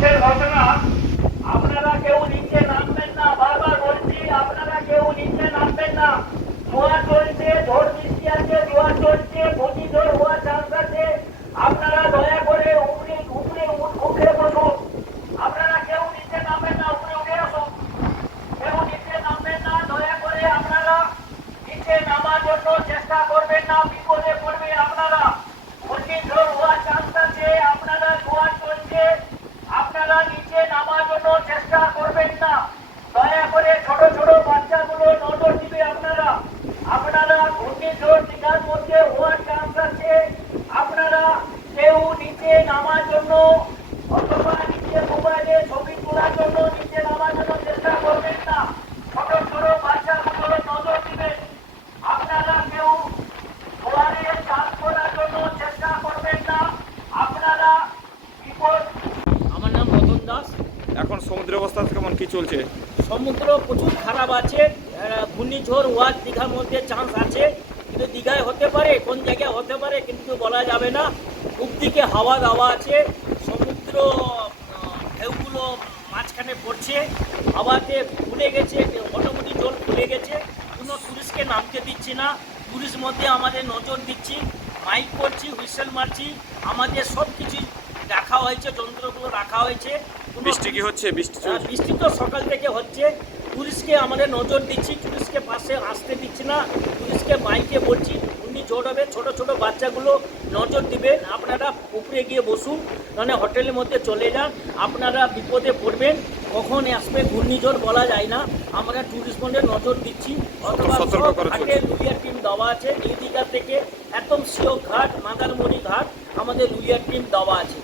পুলিশের ঘটনা, আপনারা কেউ নিচে নামবেন না, বারবার বলছি, আপনারা কেউ নিচে নামবেন না। ধোয়া চলছে, ঝড় বৃষ্টি আছে, ধোয়া চলছে ঘূর্ণি ঝড় হওয়ার চান্স আছে। আপনারা দয়া করে উপরে আপনারা কেউ নিচে নামবেন না, উপরে কেউ নিচে নামবেন না, দয়া করে আপনারা নিচে নামার জন্য চেষ্টা করবেন না বিপদে পড়বে আপনারা ঘূর্ণি ঝড় হওয়ার চান্স আছে আপনারা ধোয়া চলছে আপনারা নিচে নামার জন্য চেষ্টা করবেন না দয়া করে ছোট ছোট বাচ্চাগুলো নজর দিবে আপনারা আপনারা ঘূর্ণিঝড় দীঘার মধ্যে হওয়ার চান্স আছে আপনারা কেউ নিচে নামার জন্য অথবা নিচে মোবাইলে ছবি তোলার জন্য নিচে নামার জন্য চেষ্টা করবেন না। ছোট ছোট বাচ্চাগুলো নজর দিবেন। আপনারা কেউ জোয়ারে চাষ করার জন্য চেষ্টা করবেন না। আপনারা বিপদ আমার নাম রতন দাস। এখন সমুদ্রের অবস্থা কেমন? কি চলছে? সমুদ্র প্রচুর খারাপ আছে। ঘূর্ণিঝড় দীঘার মধ্যে চান্স আছে। কিন্তু দীঘায় হতে পারে কোন জায়গায় হতে পারে কিন্তু বলা যাবে না। খুব দিকে হাওয়া দাওয়া আছে সমুদ্র ঢেউগুলো মাঝখানে পড়ছে হাওয়াতে ফুলে গেছে মোটামুটি জল ফুলে গেছে। কোনো টুরিস্টকে নামতে দিচ্ছি না টুরিস্ট মধ্যে আমাদের নজর দিচ্ছি মাইক করছি হুইসেল মারছি আমাদের সব কিছু রাখা হয়েছে যন্ত্রগুলো রাখা হয়েছে। বৃষ্টি কি হচ্ছে? বৃষ্টি হ্যাঁ, বৃষ্টি তো সকাল থেকে হচ্ছে। পুলিশকে আমাদের নজর দিচ্ছি পুলিশকে পাশে আসতে দিচ্ছি না পুলিশকে বাইকে বলছি উনি জোর হবে ছোটো ছোটো বাচ্চাগুলো নজর দিবেন আপনারা উপরে গিয়ে বসুন মানে হোটেলের মধ্যে চলে যান আপনারা বিপদে পড়বেন কখন আসবে ঘূর্ণিঝড় বলা যায় না আমরা টুরিস্ট বন্ডে নজর দিচ্ছি অথবা ঘাটে লুইয়ার টিম দেওয়া আছে এই দিঘা থেকে একদম সিও ঘাট মাদারমণি ঘাট আমাদের লুইয়ার টিম দেওয়া আছে।